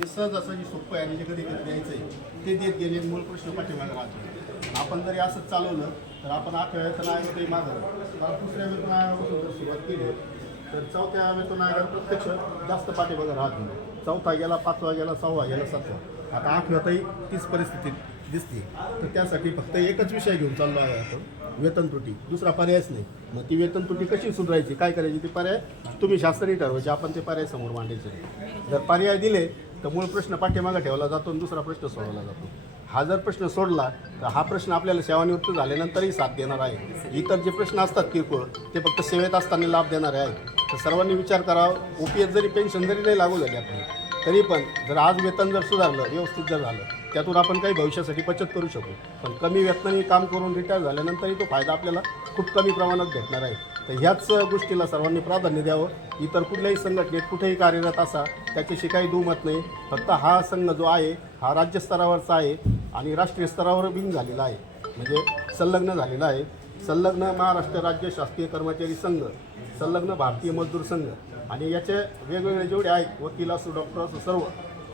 ते सहजासहजी सोपं आहे आणि जे कधी कधी द्यायचं आहे ते देत गेले, मूळ प्रश्न पाठीमागे राहतो. आपण जरी असंच चालवलं तर आपण 8व्या वेतन आयोगातही मागं, तर 2ऱ्या वेतन आयोगापासून जर सुरुवात केली तर 4थ्या वेतन आयोगात प्रत्यक्ष जास्त पाठीमागे राहत नाही. 4था गेला, 5वा गेला, 6वा गेला, 7वा, आता 8व्यातही तीच परिस्थिती दिसते. तर त्यासाठी फक्त एकच विषय घेऊन चाललो आहे आपण, वेतन त्रुटी, दुसरा पर्यायच नाही. मग ती वेतन त्रुटी कशी सुधारायची, काय करायची, ती पर्याय तुम्ही शास्त्रही ठरवायचे, आपण ते पर्याय समोर मांडायचे. जर पर्याय दिले तर मूळ प्रश्न पाठीमागे ठेवला जातो आणि दुसरा प्रश्न सोडवला जातो. हा जर प्रश्न सोडला तर हा प्रश्न आपल्याला सेवानिवृत्त झाल्यानंतरही साथ देणार आहे. इतर जे प्रश्न असतात किरकोळ ते फक्त सेवेत असताना लाभ देणारे आहेत. तर सर्वांनी विचार करावा, OPS जरी पेन्शन जरी नाही लागू झाली आपली तरी पण जर आज वेतन जर सुधारलं, व्यवस्थित जर झालं, त्यातून आपण काही भविष्यासाठी बचत करू शकू. पण कमी वेतनाने काम करून रिटायर झाल्यानंतरही तो फायदा आपल्याला खूप कमी प्रमाणात भेटणार आहे. तर ह्याच गोष्टीला सर्वांनी प्राधान्य द्यावं. इतर कुठल्याही संघटनेत कुठेही कार्यरत असा त्याच्याशी काही दुमत नाही. फक्त हा संघ जो आहे हा राज्यस्तरावरचा आहे आणि राष्ट्रीय स्तरावर बिन झालेला आहे, म्हणजे संलग्न झालेला आहे. संलग्न महाराष्ट्र राज्य शासकीय कर्मचारी संघ, संलग्न भारतीय मजदूर संघ आणि याचे वेगवेगळे जेवढे आहेत, वकील असो, डॉक्टर असो,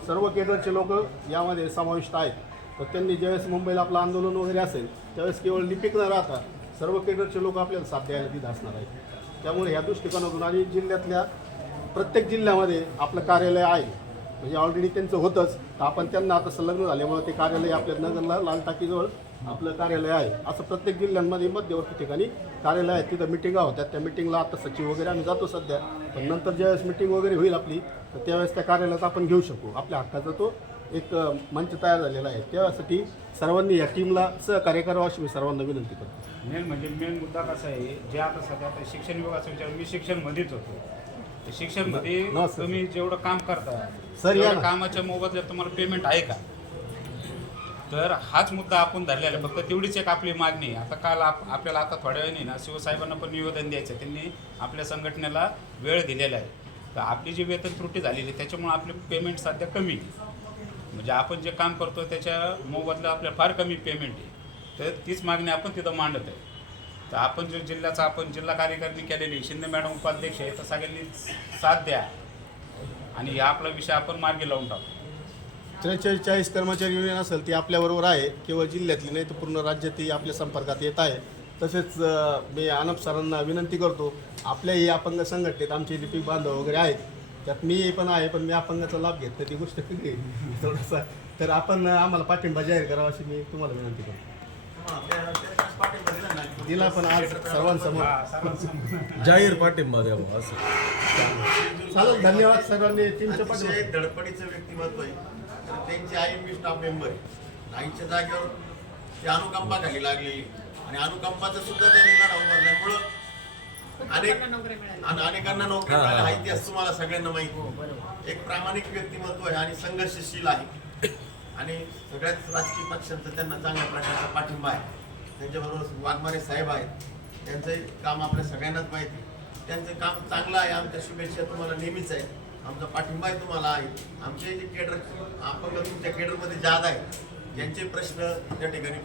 सर्व केडरचे लोक यामध्ये समाविष्ट आहेत. तर त्यांनी ज्यावेळेस मुंबईला आपलं आंदोलन वगैरे असेल त्यावेळेस केवळ लिपिक न राहता सर्व केडरचे लोक आपल्याला साथ द्यायला तिथं असणार आहेत. त्यामुळे ह्या दृष्टिकोनातून आणि जिल्ह्यातल्या प्रत्येक जिल्ह्यामध्ये आपलं कार्यालय आहे, म्हणजे ऑलरेडी त्यांचं होतंच, तर आपण त्यांना आता संलग्न झाल्यामुळे ते कार्यालय आपल्या नगरला लाल टाकीजवळ आपलं कार्यालय आहे. असं प्रत्येक जिल्ह्यांमध्ये मध्यवर्ती ठिकाणी कार्यालय आहेत. तिथं मिटिंगा होत्या, त्या मिटिंगला आता सचिव वगैरे आम्ही जातो सध्या, पण नंतर ज्यावेळेस मिटिंग वगैरे होईल आपली तर त्यावेळेस त्या कार्यालयात आपण घेऊ शकू. आपल्या हक्काचा तो एक मंच तयार झालेला आहे. त्यासाठी सर्वांनी या टीमला सहकार्य करावं अशी मी सर्वांना विनंती करतो. मेन मुद्दा कसा आहे, जे आता सध्या आता शिक्षण विभागाचा विचार, मी शिक्षणमध्येच होतो. शिक्षणमध्ये तुम्ही जेवढं काम करता सर, या कामाच्या मोबदल्यात तुम्हाला पेमेंट आहे का? तर हाच मुद्दा आपण धरलेला आहे. फक्त तेवढीच एक आपली मागणी आहे. आता काल आपल्याला आता थोड्या वेळाने ना शिवसाहेबांना पण निवेदन द्यायचं, त्यांनी आपल्या संघटनेला वेळ दिलेला आहे. तर आपली जी वेतन त्रुटी झालेली आहे त्याच्यामुळे आपली पेमेंट सध्या कमी आहे. म्हणजे आपण जे काम करतो त्याच्या मोबदला आपल्याला फार कमी पेमेंट आहे. तर तीच मागणी आपण तिथं मांडत आहे. तर आपण जो जिल्ह्याचा आपण जिल्हा कार्यकारिणी केलेली, शिंदे मॅडम उपाध्यक्ष आहे, तर सगळ्यांनी साथ द्या आणि हा आपला विषय आपण मार्गी लावून टाकू. 43 कर्मचारी युनियन असेल ती आपल्याबरोबर आहे, केवळ जिल्ह्यातली नाही तर पूर्ण राज्यातही आपल्या संपर्कात येत आहे. तसेच मी आनप सरांना विनंती करतो, आपल्याही अपंग संघटनेत आमचे लिपिक बांधव वगैरे आहेत, त्यात मी पण आहे, पण मी अपंगाचा लाभ घेत नाही ती गोष्ट वेगळी आहे थोडंसं. तर आपण आम्हाला पाठिंबा जाहीर करावा अशी मी तुम्हाला विनंती करतो. दिला पण आज सर्वांसमोर जाहीर पाठिंबा द्यावा असं चालेल. धन्यवाद सर्वांनी टीमच्या पाठिंबा. धडपडीचं व्यक्तिमत्व आहे. त्यांची आई मी स्टाफ मेंबर आहे. आईच्या जागेवर ती अनुकंपा घाली लागलेली आणि अनुकंपाचं सुद्धा त्यांनी लढा उभारल्यामुळं अनेकांना नोकरी मिळाली आहे. ती असं तुम्हाला सगळ्यांना माहिती. एक प्रामाणिक व्यक्तिमत्व आहे आणि संघर्षशील आहे आणि सगळ्याच राजकीय पक्षांचा त्यांना चांगल्या प्रकारचा पाठिंबा आहे. त्यांच्याबरोबर वाघमारे साहेब आहेत, त्यांचंही काम आपल्या सगळ्यांनाच माहिती. त्यांचं काम चांगलं आहे. आमच्या शुभेच्छा तुम्हाला नेहमीच आहे, आमचा पाठिंबाही तुम्हाला आहे. आमचे जे केडर अपंग तुमच्या केडरमध्ये जात आहेत त्यांचे प्रश्न त्या ठिकाणी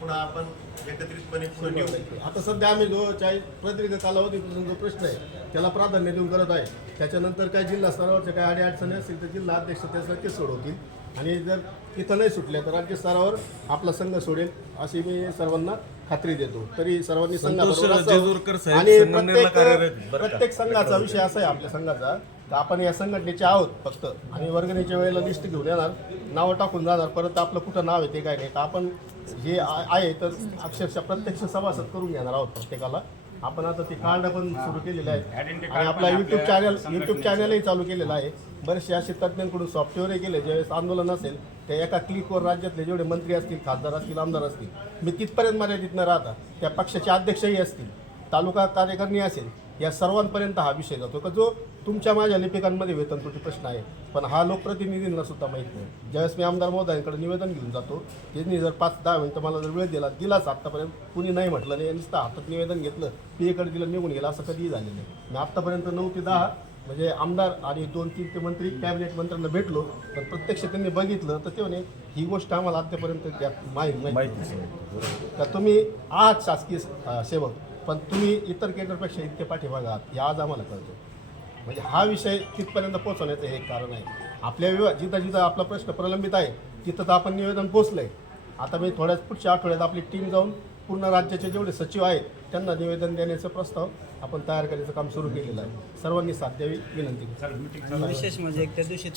पुन्हा आपण एकत्रितपणे पुढे नेऊ. आता सध्या आम्ही जो प्रदीर्घ कालावधीपासून जो प्रश्न आहे त्याला प्राधान्य देऊन करत आहे. त्याच्यानंतर काय जिल्हा स्तरावरच्या काय अडीअडचणी असतील तर जिल्हा अध्यक्ष त्याचं ते सोडवतील आणि जर तिथं नाही सुटल्या तर राज्य स्तरावर आपला संघ सोडेल अशी मी सर्वांना खात्री देतो. तरी सर्वांनी संघाबरोबर आणि प्रत्येक संघाचा विषय असा आहे आपल्या संघाचा, तर आपण या संघटनेचे आहोत फक्त आणि वर्गणीच्या वेळेला लिस्ट घेऊन येणार, नावं टाकून जाणार, परत आपलं कुठं नाव आहे ते काय नाही. तर आपण जे आहे तर अक्षरशः प्रत्यक्ष सभासद करून घेणार आहोत प्रत्येकाला. आपण आता ते कार्ड पण सुरू केलेलं आहे आणि आपला यूट्यूब चॅनलही चालू केलेला आहे. बरेचसे असे तज्ज्ञांकडून सॉफ्टवेअरही केले. ज्यावेळेस आंदोलन असेल त्या एका क्लिकवर राज्यातले जेवढे मंत्री असतील, खासदार असतील, आमदार असतील, मी तिथपर्यंत मर्यादित न राहता त्या पक्षाचे अध्यक्षही असतील, तालुका कार्यकारिणी असेल, या सर्वांपर्यंत हा विषय जातो का जो तुमच्या माझ्या लिपिकांमध्ये वेतन त्रुटी प्रश्न आहे. पण हा लोकप्रतिनिधींना सुद्धा माहीत नाही. ज्यावेळेस मी आमदार महोदयांकडे निवेदन घेऊन जातो, त्यांनी जर 5-10 मिनिटं मला जर वेळ दिलाच आत्तापर्यंत कुणी नाही म्हटलं नाही, नुसतं हातात निवेदन घेतलं, पीएकडे दिलं, निघून गेलं, असं कधीही झालेलं नाही. मी आत्तापर्यंत 9 ते 10 म्हणजे आमदार आणि 2-3 ते मंत्री कॅबिनेट मंत्र्यांना भेटलो, पण प्रत्यक्ष त्यांनी बघितलं तर ते म्हणे ही गोष्ट आम्हाला आत्तापर्यंत माहीत नाही का तुम्ही आहात शासकीय सेवक, पण तुम्ही इतर केंद्रापेक्षा इतके पाठीमागे आहात हे आज आम्हाला कळतं. म्हणजे हा विषय तिथपर्यंत पोहोचवण्याचं हे एक कारण आहे. आपल्या जिथं जिथं आपला प्रश्न प्रलंबित आहे तिथं तर आपण निवेदन पोचलं आहे. आता मी थोड्याच पुढच्या आठवड्यात आपली टीम जाऊन पूर्ण राज्याचे जेवढे सचिव आहेत त्यांना निवेदन देण्याचा प्रस्ताव आपण तयार करण्याचं काम सुरू केलेलं आहे. सर्वांनी साथ द्यावी विनंती. विशेष म्हणजे एक त्या दिवशी